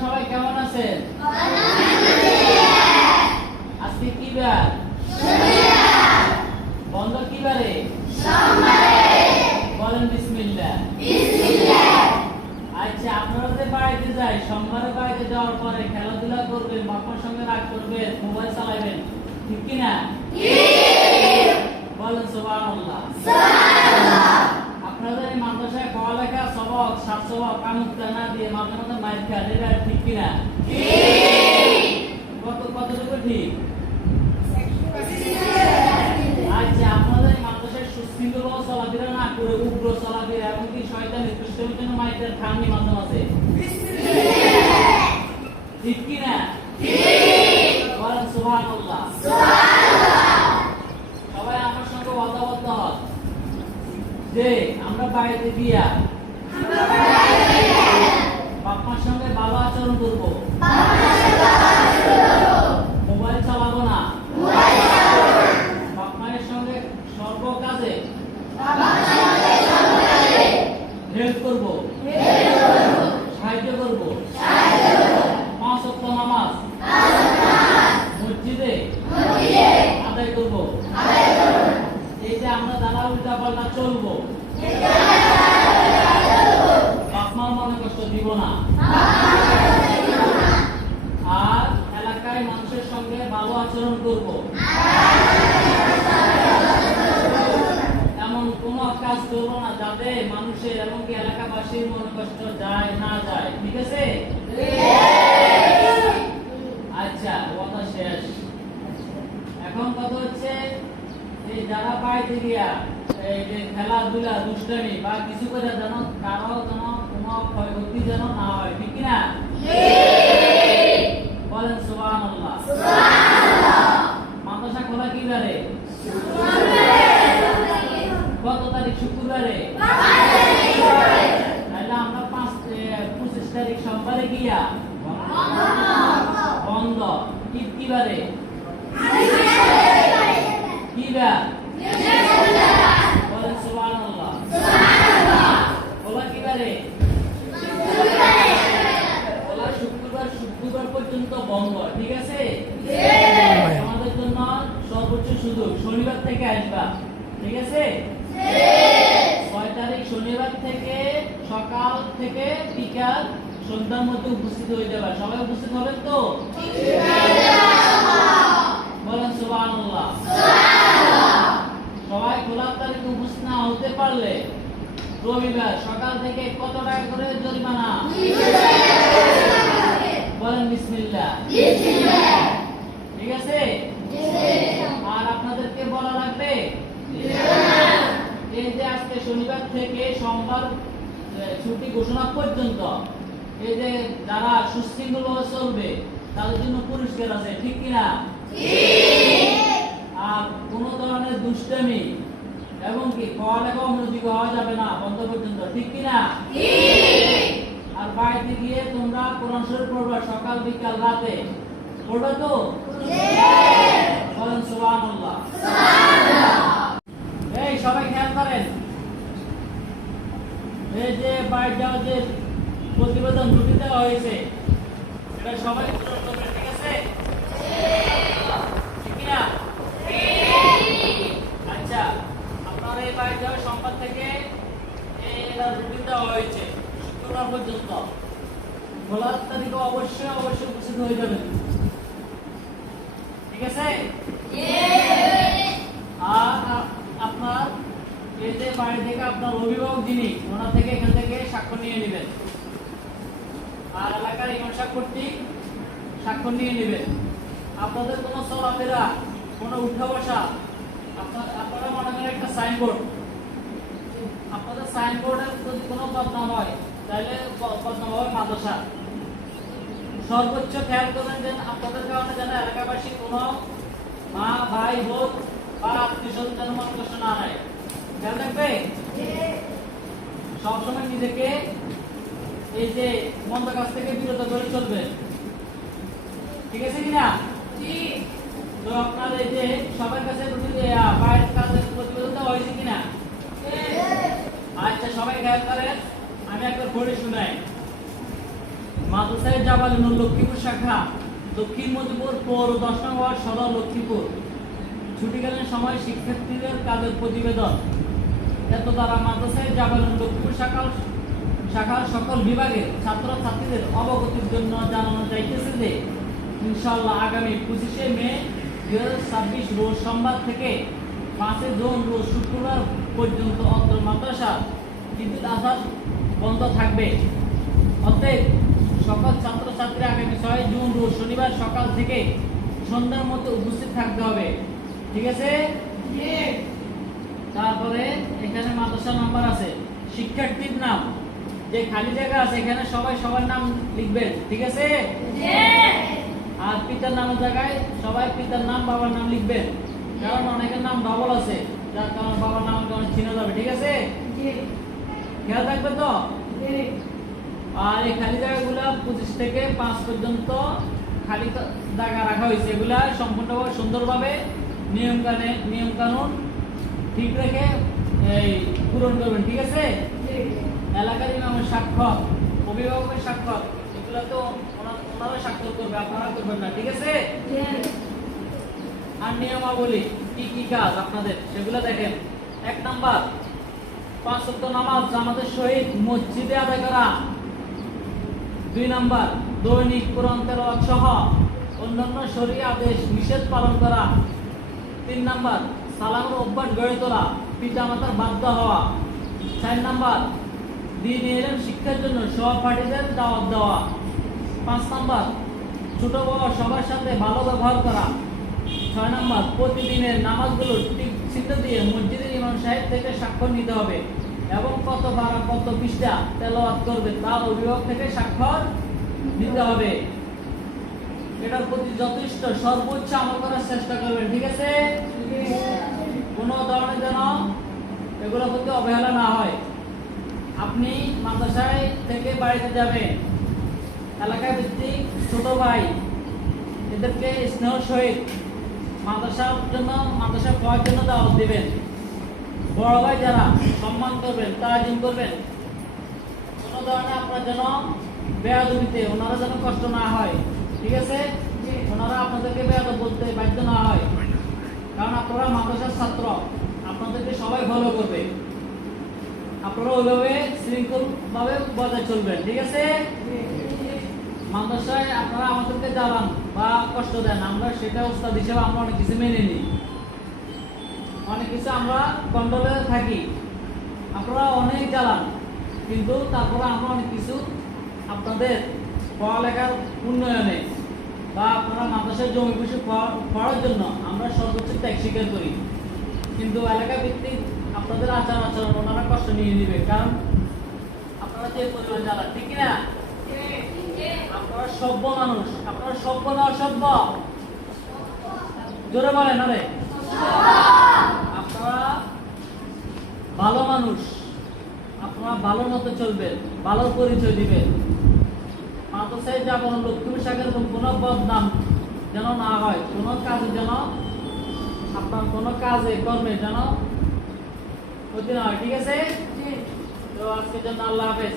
সবাই কেমন আছেন? আজকে কি বার? বন্ধ কি বারে? বলেন বিসমিল্লাহ। আচ্ছা, আপনারা যে বাড়িতে যাই, সোমবারে বাড়িতে যাওয়ার পরে খেলাধুলা করবেন, বাবার সঙ্গে রাগ করবেন, মোবাইল চালাবেন, ঠিক কি না? বলেন সুবহানাল্লাহ। আপনাদের এই মাদ্রাসায় পড়ালেখা সবক সাত সবক কামুক্তা না দিয়ে মাঝে মাঝে মাইর খান, এটা ঠিক কি না? কতটুকু ঠিক? আচ্ছা, আপনাদের এই মাদ্রাসায় সুশৃঙ্খল চলাফেরা না করে উগ্র চলাফেরা এমনকি শয়তান দুষ্টামির জন্য মাইর খাননি মাঝে মাঝে, ঠিক কি না? বলেন সুবহানাল্লাহ। সবাই আমার সঙ্গে ওয়াদাবদ্ধ হন যে আমরা বাড়িতে গিয়া বাপমার সঙ্গে ভালো আচরণ করবো, মোবাইল চালাবো না, বাপমায়ের সঙ্গে সর্ব কাজে হেল্প করবো, সাহায্য করবো, 5 ওয়াক্ত নামাজ মসজিদে আদায় করবো। এই যে আমরা যারা উল্টা পাল্টা চলবো, বাপমার মনে কষ্ট দিব না, আর এলাকায় মানুষের সঙ্গে ভালো আচরণ করব, এমন কোন কাজ করবো না যাতে মানুষের এমনকি এলাকাবাসীর মনে কষ্ট যায় না যায়, ঠিক আছে? আচ্ছা, কথা শেষ। এখন কথা হচ্ছে এই যারা বাড়িতে গিয়া এই যে খেলাধুলা দুষ্টামি বা কিছু করে যেন কারো যেন কোনো ক্ষয়ক্ষতি যেন না হয়, ঠিক না? বলেন সুবহানাল্লাহ। মাদ্রাসা খোলা কি বারে? কত তারিখ? শুক্রবারে। তাহলে আমরা 25 তারিখ সোমবারে গিয়া বন্ধ। কি বারে? কি বার? বলেন সুবহানাল্লাহ। খোলা কি বারে? খোলা শুক্রবার পর্যন্ত বন্ধ, ঠিক আছে? আমাদের জন্য সর্বোচ্চ সুযোগ শনিবার থেকে আসবা, ঠিক আছে? 6 তারিখ শনিবার থেকে সকাল থেকে বিকাল সন্ধ্যার মধ্যে উপস্থিত হয়ে যাবে। সবাই উপস্থিত হবেন তো? বলেন সুবহানাল্লাহ। সবাই খোলার তারিখে উপস্থিত না হতে পারলে রবিবার সকাল থেকে কত টাকা করে জরিমানা? বলেন বিসমিল্লাহ। ঠিক আছে? আর আপনাদেরকে বলা লাগবে এই যে আজকে শনিবার থেকে সোমবার ছুটি ঘোষণা পর্যন্ত এই যে যারা সুশৃঙ্খলভাবে চলবে তাদের জন্য পুরস্কার আছে, ঠিক কিনা? আর কোন ধরনের দুষ্টামি এবং কি পড়ালেখা অমনোযোগী হওয়া যাবে না বন্ধ পর্যন্ত, ঠিক কিনা? আর বাড়িতে গিয়ে তোমরা কোরআন শরীফ পড়বা সকাল বিকাল রাতে, পড়বে তো? বলেন সুবহানাল্লাহ। এই সবাই খেয়াল করেন, এই যে বাইরে যাওয়া যে প্রতিবেদন দুটি দেওয়া হয়েছে এটা সবাই পূরণ করবে, ঠিক আছে? ঠিক কিনা? আচ্ছা, আপনার এই বাইরে যাওয়ার সংবাদ থেকে এটা রুটিন দেওয়া হয়েছে শুক্রবার পর্যন্ত। খোলার তারিখে অবশ্যই উপস্থিত হয়ে যাবেন, ঠিক আছে? আর আপনার এই যে বাড়ি থেকে আপনার অভিভাবক যিনি ওনার থেকে এখান থেকে স্বাক্ষর নিয়ে নেবেন, আর এলাকার ইমাম সাহেব কর্তৃক স্বাক্ষর নিয়ে নেবেন। আপনাদের কোনো চলাফেরা কোনো উঠা বসা আপনারা মনে করেন একটা সাইনবোর্ড, আপনাদের সাইনবোর্ডের যদি কোনো বদনাম হয় তাহলে বদনাম হবে মাদ্রাসা। সর্বোচ্চ খেয়াল করবেন যেন আপনাদের কারণে যেন এলাকাবাসী কোনো মা ভাই বোন বা আত্মীয় স্বজন যেন মনে কষ্ট না হয়, খেয়াল রাখবে। সবসময় নিজেকে এই যে মন্দ কাজ থেকে বিরত করে চলবে, ঠিক আছে কিনা? তো আপনার এই যে সবার কাছে বাইরের কাজের প্রতিবেদন দেওয়া হয়েছে কিনা? আচ্ছা, সবাই খেয়াল করেন, আমি একবার পড়ে শোনাই। মাদ্রাসায় জাবালুল লক্ষ্মীপুর শাখা, দক্ষিণ মধুপুর পৌর 10 নং ওয়ার্ড, সদর লক্ষ্মীপুর। ছুটিকালীন সময় শিক্ষার্থীদের কাজের প্রতিবেদন। এত দ্বারা মাদ্রাসায় জাবালুল লক্ষ্মীপুর শাখার সকল বিভাগের ছাত্রছাত্রীদের অবগতির জন্য জানানো যাইতেছে যে ইনশাআল্লাহ আগামী 25শে মে 2026 রোজ সোমবার থেকে 5 জুন রোজ শুক্রবার পর্যন্ত অত্র মাদ্রাসা ঈদুল আজহা বন্ধ থাকবে। অতএব সকল ছাত্রছাত্রী আগামী 6 জুন রোজ শনিবার সকাল থেকে সন্ধ্যার মধ্যে উপস্থিত থাকতে হবে। ঠিক আছে? তারপরে এখানে মাদ্রাসা নাম্বার আছে, শিক্ষার্থীর নাম, যে খালি জায়গা আছে এখানে সবাই সবার নাম লিখবেন। ঠিক আছে? আর পিতার নামের জায়গায় সবাই পিতার নাম বাবার নাম লিখবেন, কারণ অনেকের নাম ডবল আছে, যার কারণে বাবার নাম চিনা যাবে। ঠিক আছে? খেয়াল রাখবে তো। আর এই খালি জায়গাগুলো 25 থেকে 5 পর্যন্ত খালি জায়গা রাখা হয়েছে, এগুলা সম্পূর্ণভাবে সুন্দরভাবে নিয়ম কানুন ঠিক রেখে এই পূরণ করবেন। ঠিক আছে? এলাকার ইমামের স্বাক্ষর, অভিভাবকের স্বাক্ষর, এগুলো তো ওনারা স্বাক্ষর করবে, আপনারা করবেন না। ঠিক আছে? আর নিয়মাবলী কি কি কাজ আপনাদের সেগুলো দেখেন। 1 নাম্বার 5 ওয়াক্ত নামাজ জামাতের সহিত মসজিদে আদায় করা। 2 নাম্বার দৈনিক কোরআন তেলাওয়াত সহ অন্যান্য শরীয়ত আদেশ নিষেধ পালন করা। 3 নাম্বার সালামের অভ্যাস গড়ে তোলা, পিতামাতার বাধ্য হওয়া। 4 নাম্বার দ্বীনি ইলম শিক্ষার জন্য সহপাঠীদের দাওয়াত দেওয়া। 5 নাম্বার ছোট বড় সবার সাথে ভালো ব্যবহার করা। 6 নাম্বার প্রতিদিনের নামাজগুলো টিক চিহ্ন দিয়ে মসজিদের ইমাম সাহেব থেকে স্বাক্ষর নিতে হবে এবং কত বার কত পৃষ্ঠা তেলাওয়াত করবে তার অভিভাবক থেকে স্বাক্ষর নিতে হবে। এটার প্রতি যথেষ্ট সর্বোচ্চ আমল করার চেষ্টা করবেন। ঠিক আছে? কোনো ধরনের যেন এগুলোর প্রতি অবহেলা না হয়। আপনি মাদ্রাসায় থেকে বাড়িতে যাবেন, এলাকা ভিত্তিক ছোট ভাই এদেরকে স্নেহ সহিত মাদ্রাসা পড়ার জন্য দাওয়াত দিবেন। বড় ভাই যারা সম্মান করবেন, তাজিম করবেন। কোনো ধরনের আপনার যেন বেয়াদবিতে ওনারা যেন কষ্ট না হয়। ঠিক আছে? ওনারা আপনাদেরকে বেয়াদব বলতে বাধ্য না হয়, কারণ আপনারা মাদ্রাসার ছাত্র, আপনাদেরকে সবাই ফলো করবে। আপনারা ওইভাবে শৃঙ্খলভাবে বজায় চলবেন। ঠিক আছে? মাদ্রাসায় আপনারা আমাদেরকে জ্বালান বা কষ্ট দেন, আমরা সেটা উস্তাদ হিসেবে আমরা অনেক কিছু মেনে নিই, অনেক কিছু আমরা কন্ট্রোলে থাকি। আপনারা অনেক জ্বালান, কিন্তু তারপরে আমরা অনেক কিছু আপনাদের পড়ালেখার উন্নয়নে বা আপনারা মাদ্রাসায় জমি বসে পড়ার জন্য আমরা সর্বোচ্চ ত্যাগ স্বীকার করি। কিন্তু এলাকা ভিত্তিক আপনাদের আচরণ ওনারা কষ্ট নিয়ে নেবে, কারণ আপনারা যে পরিমাণ জ্বালান। ঠিক না? আপনারা সভ্য মানুষ, আপনারা সভ্য না অসভ্য? জোরে বলেন। আরে আপনারা ভালো মানুষ, আপনারা ভালো মতো চলবেন, ভালো পরিচয় দিবেন। মাদ্রাসায় যাবেন লক্ষ্মীপুর শাখার কোনো বদনাম যেন না হয়, কোনো কাজে যেন আপনার কোনো কাজে কর্মে যেন ক্ষতি না হয়। ঠিক আছে? তো আজকের জন্য আল্লাহ হাফেজ।